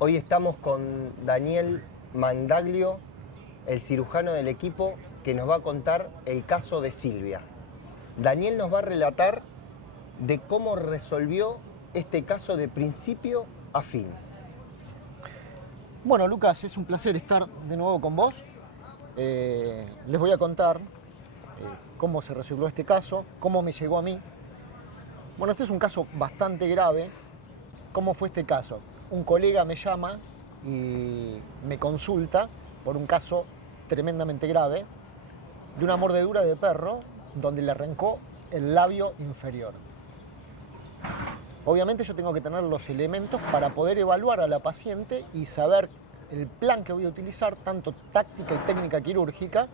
Hoy estamos con Daniel Mandaglio, el cirujano del equipo, que nos va a contar el caso de Silvia. Daniel nos va a relatar de cómo resolvió este caso de principio a fin. Bueno, Lucas, es un placer estar de nuevo con vos. Les voy a contar cómo se resolvió este caso, cómo me llegó a mí. Bueno, este es un caso bastante grave. ¿Cómo fue este caso? Un colega me llama y me consulta por un caso tremendamente grave de una mordedura de perro donde le arrancó el labio inferior. Obviamente yo tengo que tener los elementos para poder evaluar a la paciente y saber el plan que voy a utilizar, tanto táctica y técnica quirúrgica.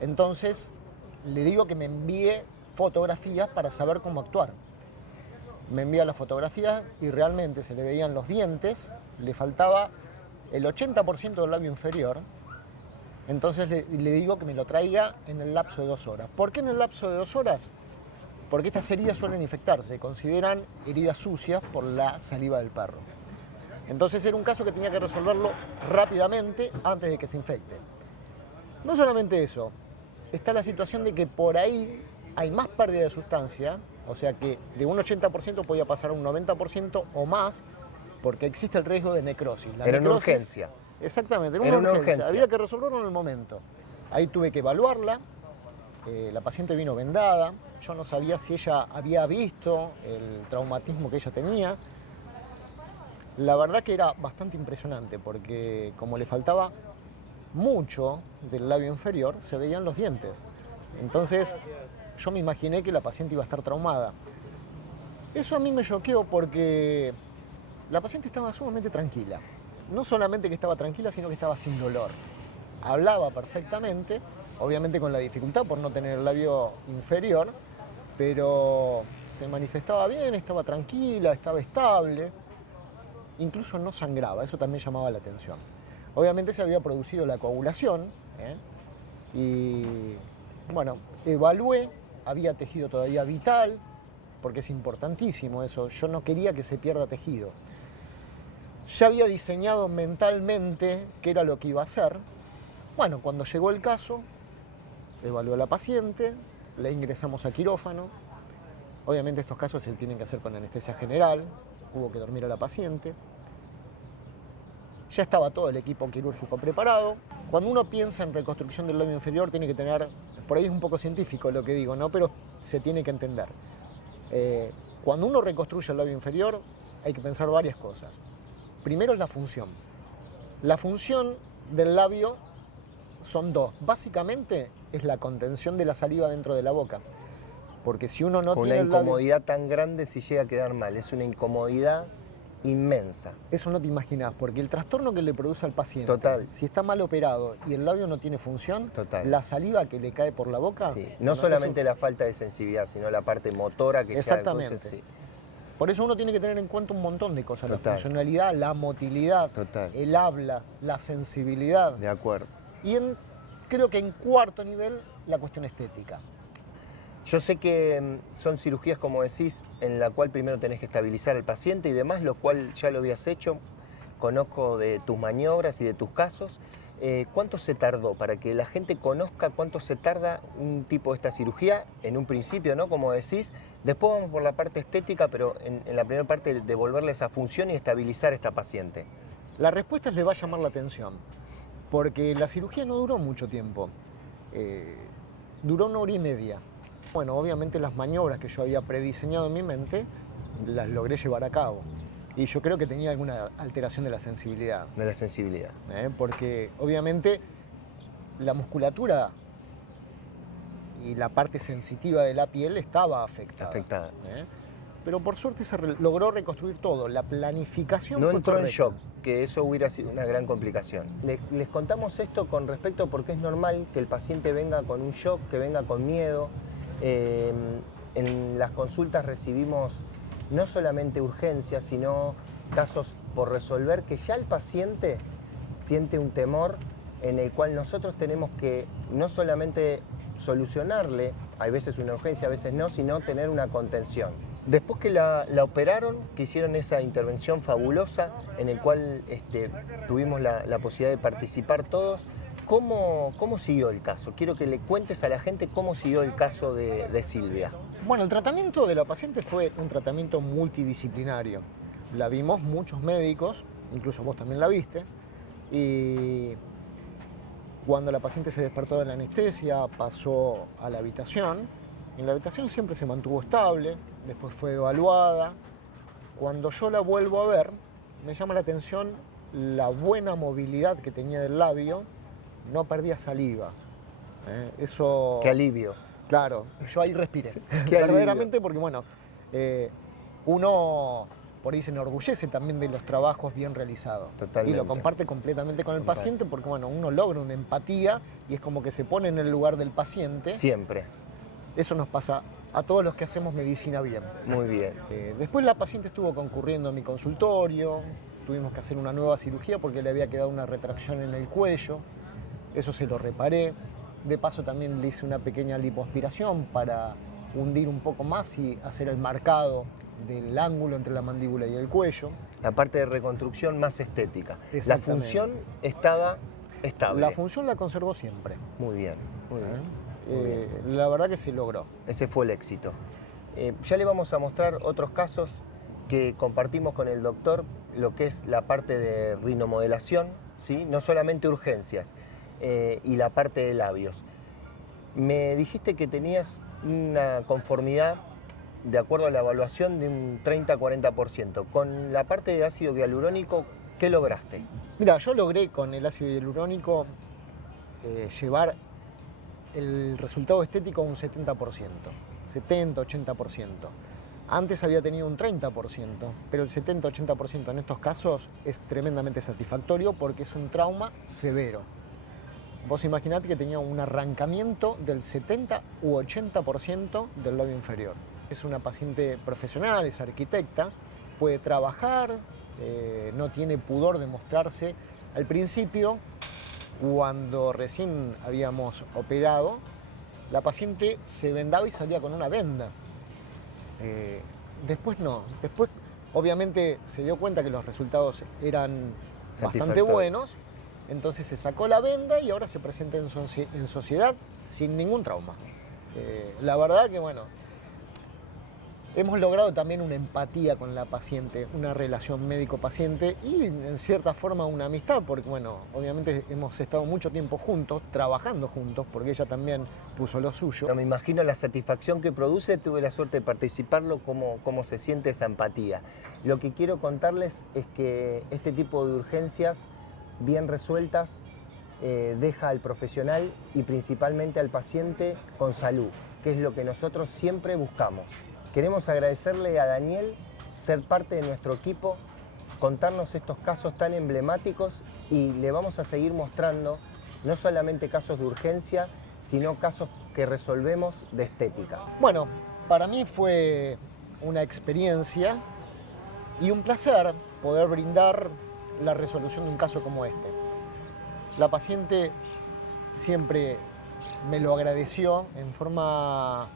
Entonces le digo que me envíe fotografías para saber cómo actuar. Me envía las fotografías y realmente se le veían los dientes, le faltaba el 80% del labio inferior. Entonces le digo que me lo traiga en el lapso de 2 horas. ¿Por qué en el lapso de 2 horas? Porque estas heridas suelen infectarse, se consideran heridas sucias por la saliva del perro. Entonces era un caso que tenía que resolverlo rápidamente antes de que se infecte. No solamente eso, está la situación de que por ahí hay más pérdida de sustancia, o sea que de un 80% podía pasar a un 90% o más, porque existe el riesgo de necrosis. Era una urgencia. Exactamente, era una urgencia. Había que resolverlo en el momento. Ahí tuve que evaluarla. La paciente vino vendada, yo no sabía si ella había visto el traumatismo que ella tenía. La verdad que era bastante impresionante porque como le faltaba mucho del labio inferior, se veían los dientes. Entonces yo me imaginé que la paciente iba a estar traumada. Eso a mí me choqueó porque la paciente estaba sumamente tranquila. No solamente que estaba tranquila, sino que estaba sin dolor. Hablaba perfectamente, obviamente con la dificultad por no tener el labio inferior, pero se manifestaba bien, estaba tranquila, estaba estable, incluso no sangraba, eso también llamaba la atención. Obviamente se había producido la coagulación, y bueno, evalué, había tejido todavía vital, porque es importantísimo eso, yo no quería que se pierda tejido. Ya había diseñado mentalmente qué era lo que iba a hacer. Bueno, cuando llegó el caso, evaluó a la paciente, la ingresamos a quirófano. Obviamente estos casos se tienen que hacer con anestesia general, hubo que dormir a la paciente. Ya estaba todo el equipo quirúrgico preparado. Cuando uno piensa en reconstrucción del labio inferior tiene que tener, por ahí es un poco científico lo que digo, ¿no? Pero se tiene que entender. Cuando uno reconstruye el labio inferior hay que pensar varias cosas. Primero es la función. La función del labio son dos. Básicamente es la contención de la saliva dentro de la boca. Porque si uno no tiene una incomodidad tan grande si llega a quedar mal, es una incomodidad inmensa. Eso no te imaginas, porque el trastorno que le produce al paciente, total, si está mal operado y el labio no tiene función, total, la saliva que le cae por la boca... Sí. No solamente la falta de sensibilidad, sino la parte motora que exactamente. Ya... Entonces, sí. Por eso uno tiene que tener en cuenta un montón de cosas, total, la funcionalidad, la motilidad, total, el habla, la sensibilidad. De acuerdo. Y creo que en cuarto nivel, la cuestión estética. Yo sé que son cirugías, como decís, en la cual primero tenés que estabilizar al paciente y demás, lo cual ya lo habías hecho. Conozco de tus maniobras y de tus casos. ¿Cuánto se tardó para que la gente conozca cuánto se tarda un tipo de esta cirugía en un principio, ¿no? Como decís, después vamos por la parte estética, pero en la primera parte devolverle esa función y estabilizar a esta paciente. La respuesta le va a llamar la atención, porque la cirugía no duró mucho tiempo, duró 1 hora y media. Bueno, obviamente las maniobras que yo había prediseñado en mi mente las logré llevar a cabo. Y yo creo que tenía alguna alteración de la sensibilidad. De la sensibilidad. Porque obviamente la musculatura y la parte sensitiva de la piel estaba afectada. Pero por suerte se logró reconstruir todo. La planificación no fue entró correcta. en shock, que eso hubiera sido una gran complicación. Les contamos esto con respecto porque es normal que el paciente venga con un shock, que venga con miedo. En las consultas recibimos no solamente urgencias, sino casos por resolver que ya el paciente siente un temor en el cual nosotros tenemos que no solamente solucionarle, hay veces una urgencia, a veces no, sino tener una contención. Después que la operaron, que hicieron esa intervención fabulosa en el cual tuvimos la posibilidad de participar todos, ¿cómo siguió el caso? Quiero que le cuentes a la gente cómo siguió el caso de Silvia. Bueno, el tratamiento de la paciente fue un tratamiento multidisciplinario. La vimos muchos médicos, incluso vos también la viste, y cuando la paciente se despertó de la anestesia, pasó a la habitación. En la habitación siempre se mantuvo estable, después fue evaluada. Cuando yo la vuelvo a ver, me llama la atención la buena movilidad que tenía del labio, no perdía saliva. Eso... Qué alivio. Claro, yo ahí respiré. Qué verdaderamente, porque bueno, uno por ahí se enorgullece también de los trabajos bien realizados. Totalmente. Y lo comparte completamente con el paciente porque bueno, uno logra una empatía y es como que se pone en el lugar del paciente. Siempre. Eso nos pasa a todos los que hacemos medicina bien. Muy bien. Después la paciente estuvo concurriendo a mi consultorio, tuvimos que hacer una nueva cirugía porque le había quedado una retracción en el cuello, eso se lo reparé. De paso también le hice una pequeña lipoaspiración para hundir un poco más y hacer el marcado del ángulo entre la mandíbula y el cuello. La parte de reconstrucción más estética. La Exactamente. función estaba estable. La función la conservó siempre. Muy bien, muy bien. Muy bien. La verdad que se logró. Ese fue el éxito. Ya le vamos a mostrar otros casos que compartimos con el doctor, lo que es la parte de rinomodelación, ¿sí? No solamente urgencias, y la parte de labios. Me dijiste que tenías una conformidad, de acuerdo a la evaluación, de un 30-40%. Con la parte de ácido hialurónico, ¿qué lograste? Mira, yo logré con el ácido hialurónico llevar el resultado estético a un 70%, 70-80%. Antes había tenido un 30%, pero el 70-80% en estos casos es tremendamente satisfactorio porque es un trauma severo. Vos imaginate que tenía un arrancamiento del 70 u 80% del labio inferior. Es una paciente profesional, es arquitecta, puede trabajar, no tiene pudor de mostrarse. Al principio, cuando recién habíamos operado, la paciente se vendaba y salía con una venda. Después no, después obviamente se dio cuenta que los resultados eran bastante buenos, entonces se sacó la venda y ahora se presenta en sociedad sin ningún trauma. La verdad que bueno, hemos logrado también una empatía con la paciente, una relación médico-paciente y en cierta forma una amistad, porque bueno, obviamente hemos estado mucho tiempo juntos, trabajando juntos, porque ella también puso lo suyo. No me imagino la satisfacción que produce, tuve la suerte de participarlo, cómo se siente esa empatía. Lo que quiero contarles es que este tipo de urgencias bien resueltas deja al profesional y principalmente al paciente con salud, que es lo que nosotros siempre buscamos. Queremos agradecerle a Daniel ser parte de nuestro equipo, contarnos estos casos tan emblemáticos y le vamos a seguir mostrando no solamente casos de urgencia, sino casos que resolvemos de estética. Bueno, para mí fue una experiencia y un placer poder brindar la resolución de un caso como este. La paciente siempre me lo agradeció en forma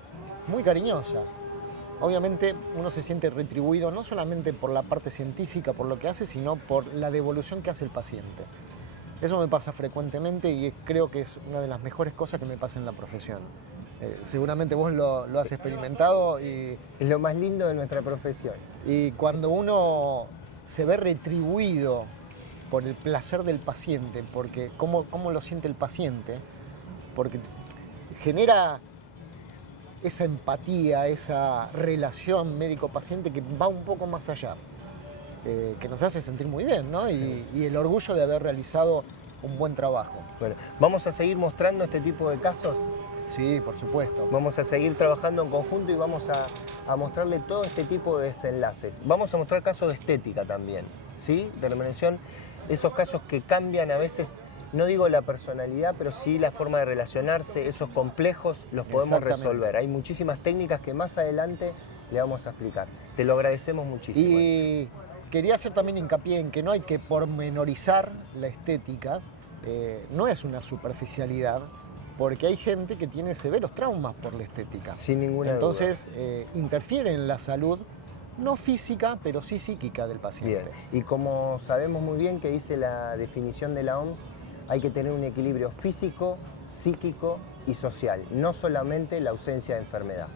muy cariñosa. Obviamente uno se siente retribuido no solamente por la parte científica, por lo que hace, sino por la devolución que hace el paciente. Eso me pasa frecuentemente y creo que es una de las mejores cosas que me pasa en la profesión. Seguramente vos lo has experimentado y... Es lo más lindo de nuestra profesión. Y cuando uno se ve retribuido por el placer del paciente, porque cómo lo siente el paciente, porque genera esa empatía, esa relación médico-paciente que va un poco más allá, que nos hace sentir muy bien, ¿no? Sí. Y el orgullo de haber realizado un buen trabajo. Bueno, ¿vamos a seguir mostrando este tipo de casos? Sí, por supuesto. Vamos a seguir trabajando en conjunto y vamos a mostrarle todo este tipo de desenlaces. Vamos a mostrar casos de estética también, ¿sí? De remediación, esos casos que cambian a veces, no digo la personalidad, pero sí la forma de relacionarse, esos complejos los podemos resolver. Hay muchísimas técnicas que más adelante le vamos a explicar. Te lo agradecemos muchísimo. Y quería hacer también hincapié en que no hay que pormenorizar la estética, no es una superficialidad, porque hay gente que tiene severos traumas por la estética. Sin ninguna Entonces, interfiere en la salud, no física, pero sí psíquica del duda. paciente. Bien. Y como sabemos muy bien que dice la definición de la OMS, hay que tener un equilibrio físico, psíquico y social, no solamente la ausencia de enfermedad.